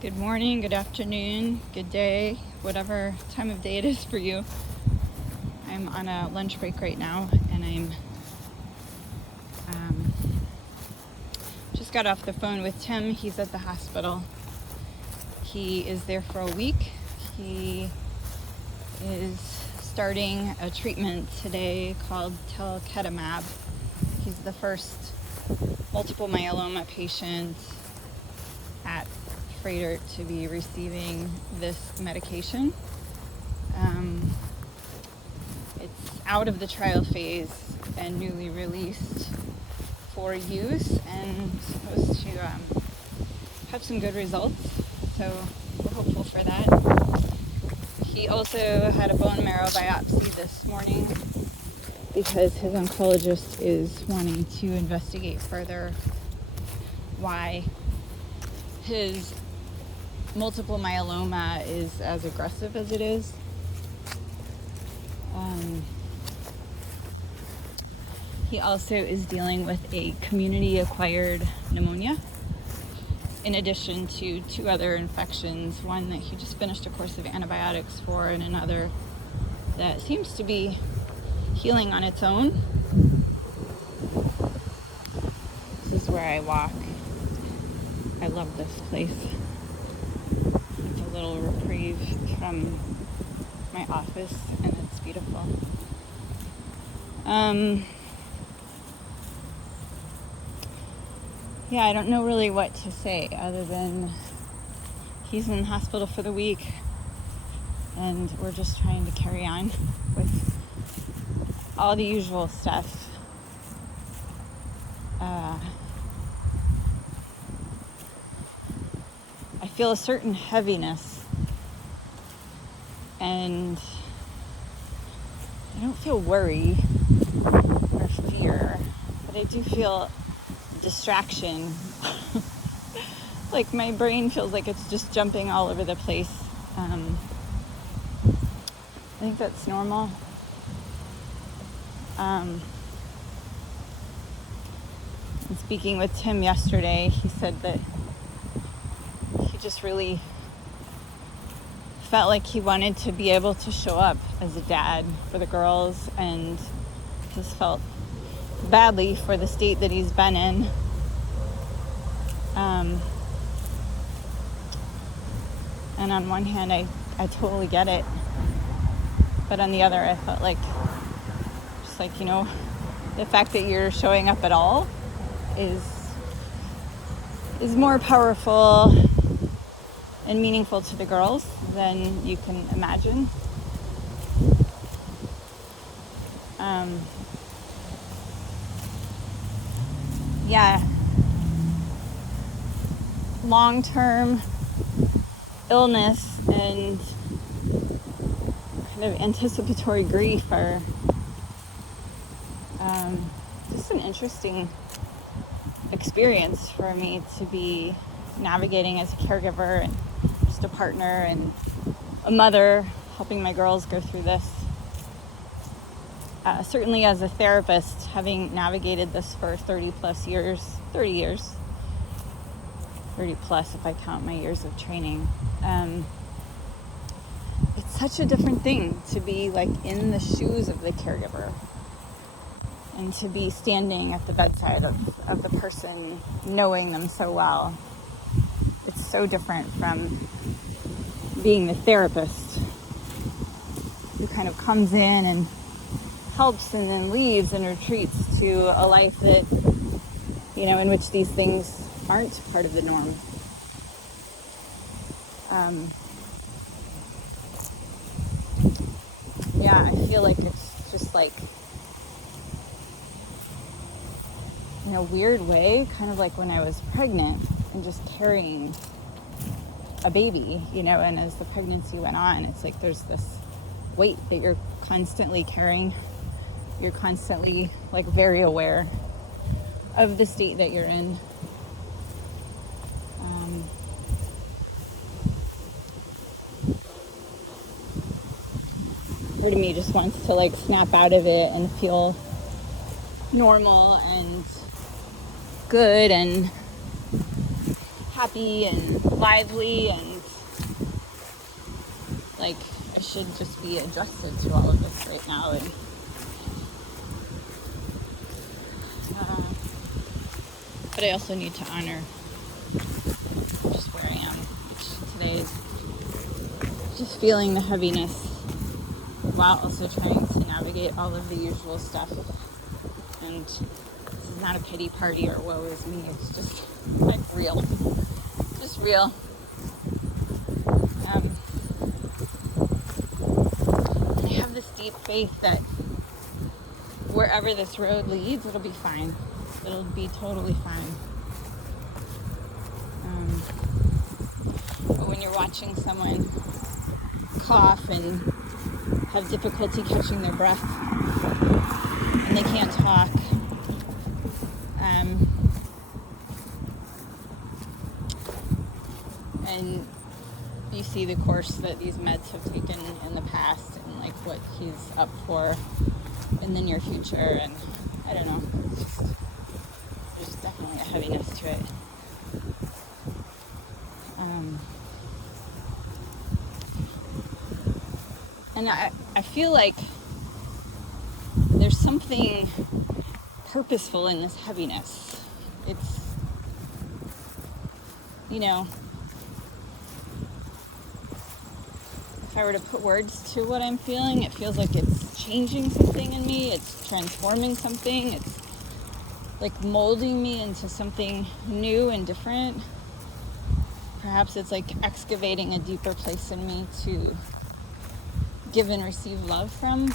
Good morning, good afternoon, good day, whatever time of day it is for you. I'm on a lunch break right now, and I'm just got off the phone with Tim. He's at the hospital. He is there for a week. He is starting a treatment today called Talquetamab. He's the first multiple myeloma patient at Freighter to be receiving this medication. It's out of the trial phase and newly released for use and supposed to have some good results, so we're hopeful for that. He also had a bone marrow biopsy this morning because his oncologist is wanting to investigate further why his multiple myeloma is as aggressive as it is. He also is dealing with a community-acquired pneumonia, in addition to 2 other infections, one that he just finished a course of antibiotics for, and another that seems to be healing on its own. This is where I walk. I love this place. It's a little reprieve from my office, and it's beautiful. Yeah, I don't know really what to say other than he's in the hospital for the week, and we're just trying to carry on with all the usual stuff. I feel a certain heaviness, and I don't feel worry or fear, but I do feel distraction. Like my brain feels like it's just jumping all over the place. I think that's normal. And speaking with Tim yesterday, he said that he just really felt like he wanted to be able to show up as a dad for the girls, and just felt badly for the state that he's been in. And on one hand, I totally get it. But on the other, I felt like, just like, the fact that you're showing up at all is more powerful and meaningful to the girls than you can imagine. Yeah, long-term illness and kind of anticipatory grief are just an interesting experience for me to be navigating as a caregiver and just a partner and a mother, helping my girls go through this. Certainly as a therapist, having navigated this for 30 years, if I count my years of training. It's such a different thing to be like in the shoes of the caregiver and to be standing at the bedside of the person, knowing them so well. It's so different from being the therapist who kind of comes in and helps and then leaves and retreats to a life that, in which these things aren't part of the norm. Yeah, I feel like it's just like, in a weird way, kind of like when I was pregnant and just carrying a baby, and as the pregnancy went on, it's like there's this weight that you're constantly carrying. You're constantly like very aware of the state that you're in. Part of me just wants to like snap out of it and feel normal and good and happy and lively, and like I should just be adjusted to all of this right now. And but I also need to honor just where I am, which today is just feeling the heaviness while also trying to navigate all of the usual stuff. And this is not a pity party or woe is me. It's just like real. Just real. And I have this deep faith that wherever this road leads, it'll be fine. It'll be totally fine. But when you're watching someone cough and have difficulty catching their breath and they can't talk, and you see the course that these meds have taken in the past and like what he's up for in the near future, and I don't know, there's definitely a heaviness to it. And I feel like there's something purposeful in this heaviness. It's, you know, if I were to put words to what I'm feeling, it feels like it's changing something in me. It's transforming something. It's like molding me into something new and different. Perhaps it's like excavating a deeper place in me to give and receive love from.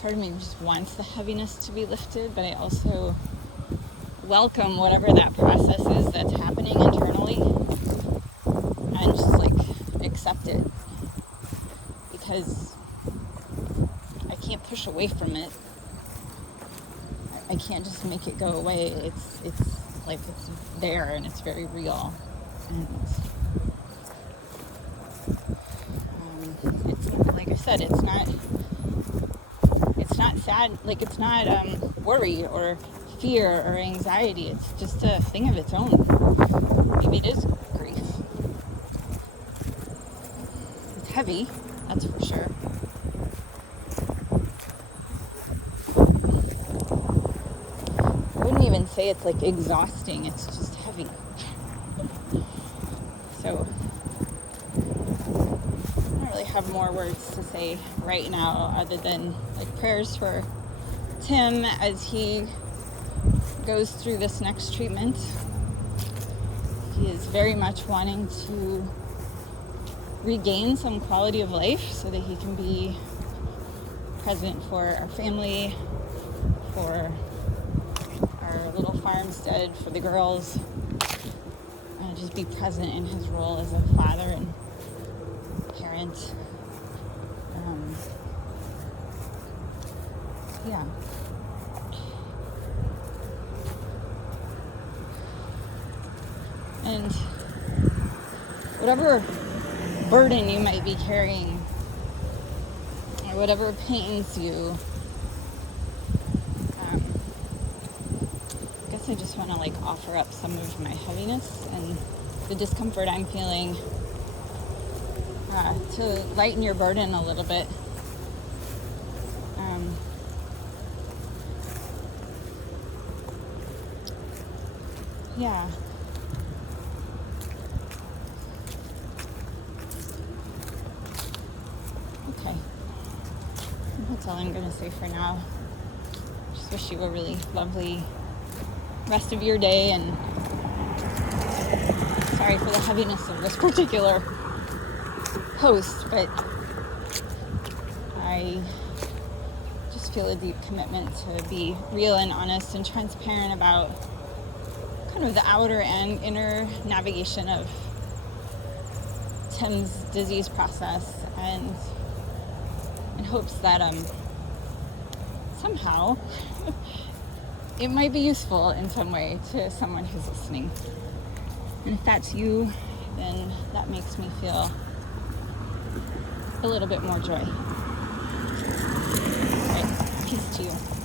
Part of me just wants the heaviness to be lifted, but I also welcome whatever that process is that's happening internally and just like accept it, because I can't push away from it. I can't just make it go away. It's like it's there and it's very real. And it's, like I said, it's not sad. Like it's not worry or fear or anxiety. It's just a thing of its own. Maybe it is grief. It's heavy, that's for sure. I wouldn't even say it's like exhausting, it's just heavy. So I don't really have more words to say right now other than like prayers for Tim as he goes through this next treatment. He is very much wanting to regain some quality of life so that he can be present for our family, for our little farmstead, for the girls, and just be present in his role as a father and parent. Yeah. And whatever burden you might be carrying, or whatever pains you, I guess I just want to like offer up some of my heaviness and the discomfort I'm feeling to lighten your burden a little bit. Yeah. Okay. That's all I'm going to say for now. Just wish you a really lovely rest of your day, and sorry for the heaviness of this particular post, but I just feel a deep commitment to be real and honest and transparent about kind of the outer and inner navigation of Tim's disease process, and in hopes that somehow it might be useful in some way to someone who's listening. And if that's you, then that makes me feel a little bit more joy. Right, peace to you.